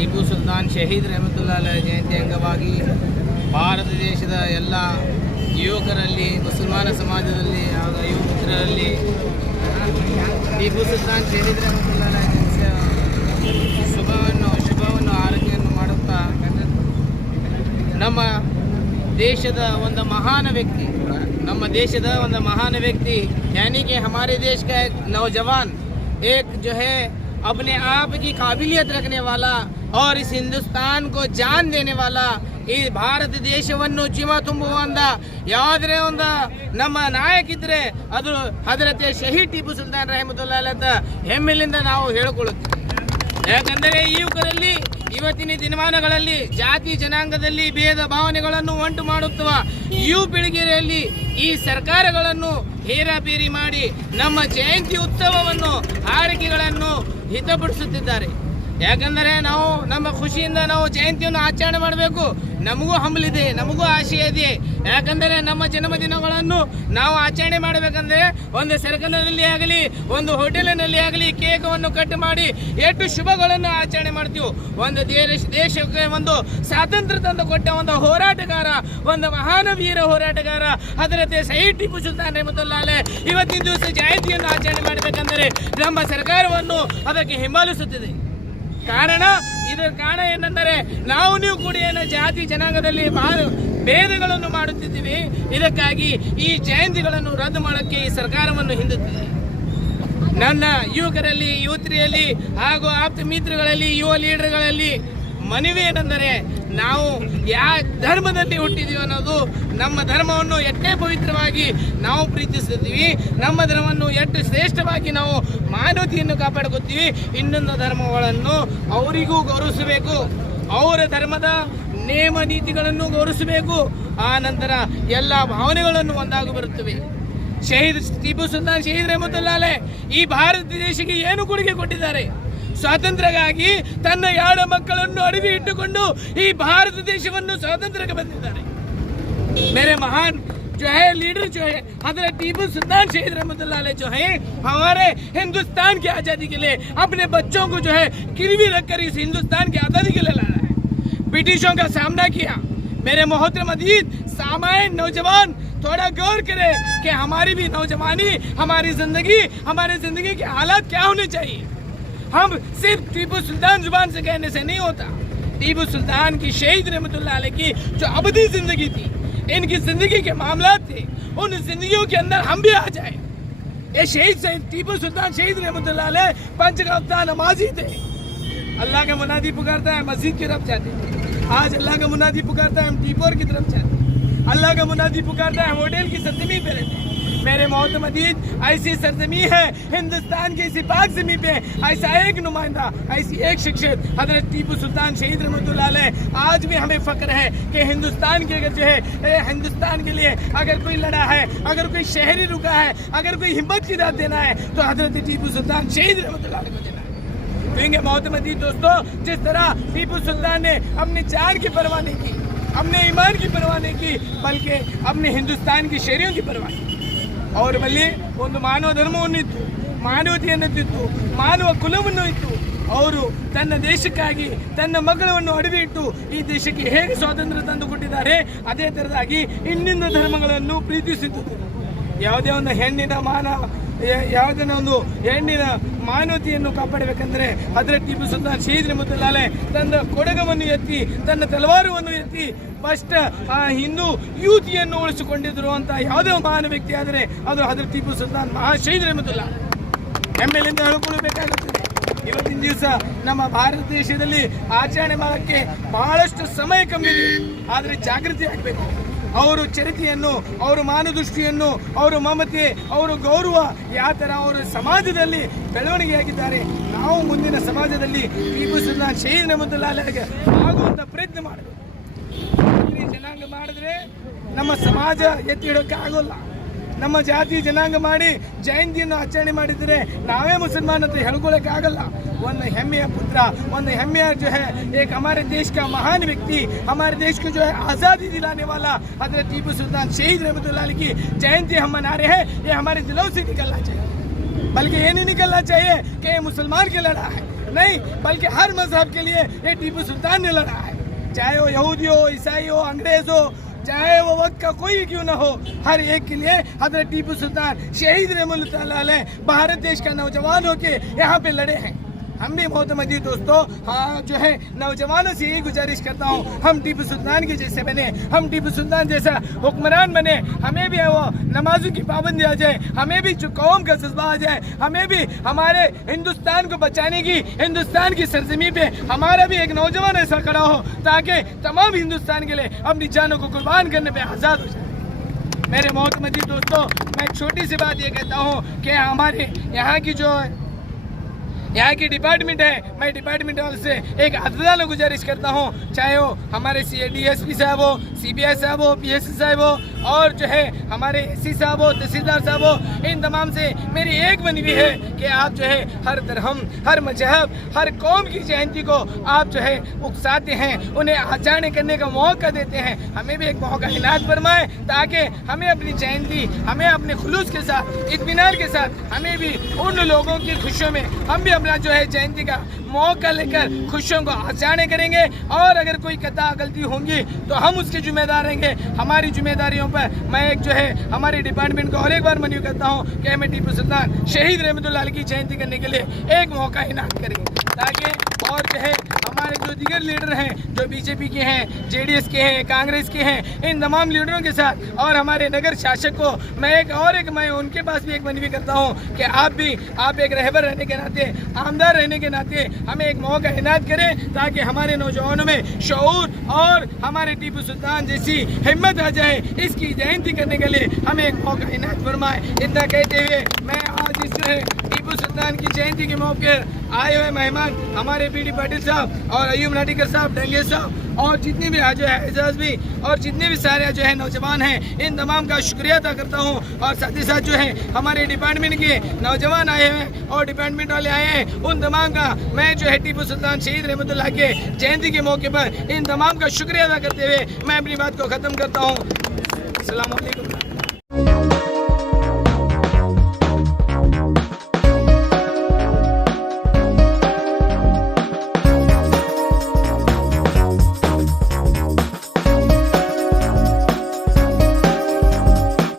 ಟಿಪ್ಪು ಸುಲ್ತಾನ್ ಶಹೀದ್ ರೆಹಮತುಲ್ಲಾ ಅಲೈಹಿ ಜಯಂತಿ ಅಂಗವಾಗಿ ಭಾರತ ದೇಶದ ಎಲ್ಲ ಯುವಕರಲ್ಲಿ, ಮುಸಲ್ಮಾನ ಸಮಾಜದಲ್ಲಿ ಹಾಗೂ ಯುವ ಮಿತ್ರರಲ್ಲಿ ಟಿಪ್ಪು ಸುಲ್ತಾನ್ ಶಹೀದ್ ರೆಹಮತುಲ್ಲಾ ಅಲೈಹಿ ಶುಭವನ್ನು ಆರೈಕೆಯನ್ನು ಮಾಡುತ್ತಾ ನಮ್ಮ ದೇಶದ ಒಂದು महान व्यक्ति यानी कि हमारे देश का एक नौजवान, एक जो है अपने आप की काबिलियत रखने वाला और इस हिंदुस्तान को जान देने वाला, ಈ ಭಾರತ ದೇಶವನ್ನು ಜೀವ ತುಂಬುವಂತ ಯಾವುದೇ ಒಂದು ನಮ್ಮ ನಾಯಕ ಇದ್ರೆ ಅದು ಹಜರತ್ ಶಹೀದ್ ಟಿಪ್ಪು ಸುಲ್ತಾನ್ ರೆಹಮತುಲ್ಲಾ ಅಲೈಹಿ ಅಂತ ಹೆಮ್ಮೆಯಿಂದ ನಾವು ಹೇಳಿಕೊಳ್ಳುತ್ತೇವೆ. ಯಾಕಂದರೆ ಈ ಯುವಕರಲ್ಲಿ ಇವತ್ತಿನ ದಿನಮಾನಗಳಲ್ಲಿ ಜಾತಿ ಜನಾಂಗದಲ್ಲಿ ಭೇದ ಭಾವನೆಗಳನ್ನು ಉಂಟು ಮಾಡುತ್ತವ ಯುವ ಪೀಳಿಗೆಯಲ್ಲಿ ಈ ಸರ್ಕಾರಗಳನ್ನು ಹೇರಾಬೇರಿ ಮಾಡಿ ನಮ್ಮ ಜಯಂತಿ ಉತ್ಸವವನ್ನು ಹಾರೈಕೆಗಳನ್ನು ಹಿತಪಡಿಸುತ್ತಿದ್ದಾರೆ. ಯಾಕಂದರೆ ನಾವು ನಮ್ಮ ಖುಷಿಯಿಂದ ನಾವು ಜಯಂತಿಯನ್ನು ಆಚರಣೆ ಮಾಡಬೇಕು. ನಮಗೂ ಹಂಬಲಿದೆ, ನಮಗೂ ಆಶೆ ಇದೆ. ಯಾಕಂದರೆ ನಮ್ಮ ಜನ್ಮದಿನಗಳನ್ನು ನಾವು ಆಚರಣೆ ಮಾಡಬೇಕಂದ್ರೆ ಒಂದು ಸರ್ಕಲ್ನಲ್ಲಿ ಆಗಲಿ, ಒಂದು ಹೋಟೆಲಿನಲ್ಲಿ ಆಗಲಿ ಕೇಕವನ್ನು ಕಟ್ ಮಾಡಿ ಎಷ್ಟು ಶುಭಗಳನ್ನು ಆಚರಣೆ ಮಾಡ್ತೀವಿ. ಒಂದು ದೇಶಕ್ಕೆ ಒಂದು ಸ್ವಾತಂತ್ರ್ಯ ತಂದು ಕೊಟ್ಟ ಒಂದು ಹೋರಾಟಗಾರ, ಒಂದು ಮಹಾನ್ ವೀರ ಹೋರಾಟಗಾರ ಹಜರತ್ ಶಹೀದ್ ಟಿಪ್ಪು ಸುಲ್ತಾನ್ ರೆಹಮತುಲ್ಲಾ ಅಲೈಹಿ ಇವತ್ತಿನ ದಿವಸ ಜಯಂತಿಯನ್ನು ಆಚರಣೆ ಮಾಡಬೇಕಂದರೆ ನಮ್ಮ ಸರ್ಕಾರವನ್ನು ಅದಕ್ಕೆ ಹಿಂಬಾಲಿಸುತ್ತಿದೆ. ಇದರ ಕಾರಣ ಏನೆಂದರೆ ನಾವು ನೀವು ಕೂಡ ಏನು ಜಾತಿ ಜನಾಂಗದಲ್ಲಿ ಭೇದಗಳನ್ನು ಮಾಡುತ್ತಿದ್ದೀವಿ. ಇದಕ್ಕಾಗಿ ಈ ಜಯಂತಿಗಳನ್ನು ರದ್ದು ಮಾಡೋಕ್ಕೆ ಈ ಸರ್ಕಾರವನ್ನು ಹಿಂದುತ್ತಿದೆ. ನನ್ನ ಯುವಕರಲ್ಲಿ, ಯುವತಿಯರಲ್ಲಿ ಹಾಗೂ ಆಪ್ತ ಮಿತ್ರಗಳಲ್ಲಿ, ಯುವ ಲೀಡರ್ಗಳಲ್ಲಿ ಮನವಿ ಏನೆಂದರೆ ನಾವು ಯಾವ ಧರ್ಮದಲ್ಲಿ ಹುಟ್ಟಿದ್ದೀವಿ ಅನ್ನೋದು, ನಮ್ಮ ಧರ್ಮವನ್ನು ಎಷ್ಟೇ ಪವಿತ್ರವಾಗಿ ನಾವು ಪ್ರೀತಿಸುತ್ತೀವಿ, ನಮ್ಮ ಧರ್ಮವನ್ನು ಎಷ್ಟು ಶ್ರೇಷ್ಠವಾಗಿ ನಾವು ಮಾನವತೆಯನ್ನು ಕಾಪಾಡ್ಕೊತೀವಿ, ಇನ್ನೊಂದು ಧರ್ಮಗಳನ್ನು ಅವರಿಗೂ ಗೌರವಿಸಬೇಕು. ಅವರ ಧರ್ಮದ ನೇಮ ನೀತಿಗಳನ್ನು ಗೌರವಿಸಬೇಕು. ಆ ನಂತರ ಎಲ್ಲ ಭಾವನೆಗಳನ್ನು ಒಂದಾಗಿ ಬರುತ್ತವೆ. ಶಹೀದ್ ಟಿಪ್ಪು ಸುಲ್ತಾನ್ ಶಹೀದ್ ರೆಹಮತುಲ್ಲಾ ಅಲೈಹಿ ಈ ಭಾರತ ದೇಶಕ್ಕೆ ಏನು ಕೊಡುಗೆ ಕೊಟ್ಟಿದ್ದಾರೆ? ಸ್ವಾತಂತ್ರ್ಯಕ್ಕಾಗಿ ತನ್ನ 2 ಮಕ್ಕಳನ್ನು ಅಡವಿ ಇಟ್ಟುಕೊಂಡು ಈ ಭಾರತ ದೇಶವನ್ನು ಸ್ವಾತಂತ್ರ್ಯಕ್ಕೆ ಬಂದಿದ್ದಾರೆ. मेरे महान जो है लीडर जो है हजरत टीपू सुल्तान शहीद रहमतुल्लाह अलैह जो है हमारे हिंदुस्तान की आज़ादी के लिए अपने बच्चों को जो है गिरवी रखकर इस हिंदुस्तान की आज़ादी के लिए लड़ा है, ब्रिटिशों का सामना किया. मेरे मोहतरम अजीज सामान्य नौजवान थोड़ा गौर करें कि हमारी भी नौजवानी, हमारी जिंदगी के हालात क्या होने चाहिए. हम सिर्फ टीपू सुल्तान जुबान से कहने से नहीं होता. टीपू सुल्तान की शहीद रहमतुल्लाह अलैह की जो अबदी जिंदगी थी, इनकी जिंदगी के मामला थे, उन जिंदगियों के अंदर हम भी आ जाए. ये शहीद टीपू सुल्तान शहीद रहमतुल्लाह अलैह 5 वक्त नमाजी थे. अल्लाह का मुनादी पुकारता है, मस्जिद की तरफ जाते. आज अल्लाह का मुनादी पुकारता है, हम टीपोर की तरफ जाते. अल्लाह का मुनादी पुकारता है, होटल की सरजमी पे रहते. मेरे मोहतरम अजीज, ऐसी सरजमी है हिंदुस्तान की इसी पाक ज़मीन पे ऐसा एक नुमाइंदा, ऐसी एक शख्सियत हज़रत टीपू सुल्तान शहीद रहमतुल्लाह अलैह. आज भी हमें फ़ख्र है कि हिंदुस्तान के जो है हिंदुस्तान के लिए अगर कोई लड़ा है, अगर कोई शहरी रुका है, अगर कोई हिम्मत की दाद देना है तो हज़रत टीपू सुल्तान शहीद रहमतुल्लाह अलैह को देना है. देंगे मोहतरम अजीज दोस्तों, जिस तरह टीपू सुल्तान ने अपनी जान की परवाह नहीं की, अपने ईमान की परवाह नहीं की, बल्कि अपने हिंदुस्तान की शहरियों की परवाह की. ಅವರ ಬಳಿ ಒಂದು ಮಾನವ ಧರ್ಮವನ್ನು ಇತ್ತು, ಮಾನವತೆಯನ್ನು ಇತ್ತು, ಮಾನವ ಕುಲವನ್ನು ಇತ್ತು. ಅವರು ತನ್ನ ದೇಶಕ್ಕಾಗಿ ತನ್ನ ಮಗಳನ್ನು ಅಡವಿ ಇಟ್ಟು ಈ ದೇಶಕ್ಕೆ ಹೇಗೆ ಸ್ವಾತಂತ್ರ್ಯ ತಂದು ಕೊಟ್ಟಿದ್ದಾರೆ, ಅದೇ ತರದಾಗಿ ಇನ್ನಿಂದ ಧರ್ಮಗಳನ್ನು ಪ್ರೀತಿಸುತ್ತಿದ್ದರು. ಯಾವುದೇ ಒಂದು ಹೆಣ್ಣಿನ ಮಾನವತೆಯನ್ನು ಕಾಪಾಡಬೇಕಂದ್ರೆ ಹಜರತ್ ಟಿಪ್ಪು ಸುಲ್ತಾನ್ ಶಹೀದ್ ರೆಹಮತುಲ್ಲಾ ಅಲೈಹಿ ತನ್ನ ಕೊಡಗವನ್ನು ಎತ್ತಿ, ತನ್ನ ತಲವಾರವನ್ನು ಎತ್ತಿ ಫಸ್ಟ್ ಹಿಂದೂ ಯೂತಿಯನ್ನು ಉಳಿಸಿಕೊಂಡಿದ್ರು ಅಂತ ಯಾವುದೇ ಮಹಾನ್ ವ್ಯಕ್ತಿ ಆದರೆ ಅದು ಹಜರತ್ ಟಿಪ್ಪು ಸುಲ್ತಾನ್ ಶಹೀದ್ ರೆಹಮತುಲ್ಲಾ ಹೆಮ್ಮೆಲಿಂದ ಹೇಳಿಕೊಳ್ಳಬೇಕಾಗುತ್ತದೆ. ಇವತ್ತಿನ ದಿವಸ ನಮ್ಮ ಭಾರತ ದೇಶದಲ್ಲಿ ಆಚರಣೆ ಮಾಡೋಕ್ಕೆ ಬಹಳಷ್ಟು ಸಮಯ ಕಮ್ಮಿ ಇದೆ, ಆದರೆ ಜಾಗೃತಿ ಆಗಬೇಕು. ಅವರು ಚರಿತೆಯನ್ನು, ಅವರ ಮಾನದೃಷ್ಟಿಯನ್ನು, ಅವರ ಮಮತೆ, ಅವರ ಗೌರವ ಯಾವ ಥರ ಅವರ ಸಮಾಜದಲ್ಲಿ ಬೆಳವಣಿಗೆಯಾಗಿದ್ದಾರೆ, ನಾವು ಮುಂದಿನ ಸಮಾಜದಲ್ಲಿ ಟಿಪ್ಪು ಸುಲ್ತಾನ್ ಶಹೀದ್ ರೆಹಮತುಲ್ಲಾ ಅಲೈಹಿಗೆ ಆಗುವಂಥ ಪ್ರಯತ್ನ ಮಾಡಬೇಕು. ಜನಾಂಗ ಮಾಡಿದ್ರೆ ನಮ್ಮ ಸಮಾಜ ಎತ್ತಿ ಇಡೋಕ್ಕೆ ಆಗೋಲ್ಲ. ನಮ್ಮ ಜಾತಿ ಜನಾಂಗ ಮಾಡಿ ಜಯಂತಿಯನ್ನು ಆಚರಣೆ ಮಾಡಿದರೆ ನಾವೇ ಮುಸಲ್ಮಾನ್ ಅಂತ ಹೇಳ್ಕೊಳ್ಳೋಕೆ ಆಗಲ್ಲ. ಒಂದು ಹೆಮ್ಮೆಯ पुत्र, ಒಂದು ಹೆಮ್ಮೆಯ जो है एक हमारे देश का महान व्यक्ति, हमारे देश को जो है आज़ादी दिलाने वाला हज़रत टीपू सुल्तान शहीद रहमतुल्लाह अलैह की जयंती हम मना रहे हैं. ये हमारे दिलों से निकलना चाहिए, बल्कि ये नहीं निकलना चाहिए कि ये मुसलमान के लड़ा है, नहीं बल्कि हर मजहब के लिए ये टीपू सुल्तान ने लड़ा है, चाहे वो यहूदी हो, ईसाई हो, अंग्रेज हो, चाहे वो वक्त का कोई क्यों ना हो, हर एक के लिए हजरत टीपू सुल्तान शहीद रहमतुल्लाह अलैह भारत देश का नौजवान होके यहाँ पे लड़े हैं। हम भी मोहतरम दोस्तों हाँ जो है नौजवानों से यही गुजारिश करता हूँ, हम टीपू सुल्तान के जैसे बने, हम टीपू सुल्तान जैसा हुक्मरान बने, हमें भी वो नमाजों की पाबंदी आ जाए, हमें भी जो कौम का जज्बा आ जाए, हमें भी हमारे हिंदुस्तान को बचाने की, हिंदुस्तान की सरजमी पे हमारा भी एक नौजवान ऐसा खड़ा हो ताकि तमाम हिंदुस्तान के लिए अपनी जानों को कुर्बान करने पर आज़ाद हो जाए। मेरे मोहतरम दोस्तों, मैं एक छोटी सी बात ये कहता हूँ कि हमारे यहाँ की जो यहाँ की डिपार्टमेंट है, मैं डिपार्टमेंट वाले से एक अदला गुजारिश करता हूँ, चाहे वो हमारे DSP साहब हो, CBI साहब हो, PSC साहब हो, और जो है हमारे SC साहब हो, तहसीलदार साहब हो, इन तमाम से मेरी एक बनी हुई है कि आप जो है हर धर्म, हर मजहब, हर कौम की जयंती को आप जो है उकसाते हैं, उन्हें आचार्य करने का मौका देते हैं। हमें भी एक मौका इनायत फरमाएं ताकि हमें अपनी जयंती, हमें अपने खुलूस के साथ, इत्मीनान के साथ, हमें भी उन लोगों की खुशियों में हम भी अपना जो है जयंती का मौका लेकर खुशियों को आचार्य करेंगे, और अगर कोई कता गलती होंगी तो हम उसके जिम्मेदार रहेंगे। हमारी जिम्मेदारियों पर मैं एक जो है हमारे डिपार्टमेंट को और एक बार मनवी करता हूँ कि हमें टीपू सुल्तान शहीद रहमतुल्लाह अलैह की जयंती करने के लिए एक मौका इनायत करेंगे, ताकि और जो है हमारे जो दीगर लीडर हैं, जो BJP के हैं, JDS के हैं, कांग्रेस के हैं, इन तमाम लीडरों के साथ और हमारे नगर शासक को मैं उनके पास भी एक मनवी करता हूँ कि आप एक रहबर रहने के नाते, आमदार रहने के नाते हमें एक मौका इनायत करें ताकि हमारे नौजवानों में शऊर और हमारे टीपू सुल्तान जैसी हिम्मत आ जाए, इसकी जयंती करने के लिए हमें एक मौका इनायत फरमाए। इतना कहते हुए मैं आज इस जो है टीपू सुल्तान की जयंती के मौके आए हुए मेहमान हमारे BD पाटिल साहब और अयूब नाटिकर साहब, डंगे साहब और जितने भी जो है एजाज भी और जितने भी सारे जो है नौजवान हैं, इन तमाम का शुक्रिया अदा करता हूँ। और साथ ही साथ जो है हमारे डिपार्टमेंट के नौजवान आए हैं और डिपार्टमेंट वाले आए हैं, उन तमाम का मैं जो है टीपू सुल्तान शहीद रहमतुल्लाह के जयंती के मौके पर इन तमाम का शुक्रिया अदा करते हुए मैं अपनी बात को ख़त्म करता हूँ। अस्सलाम वालेकुम।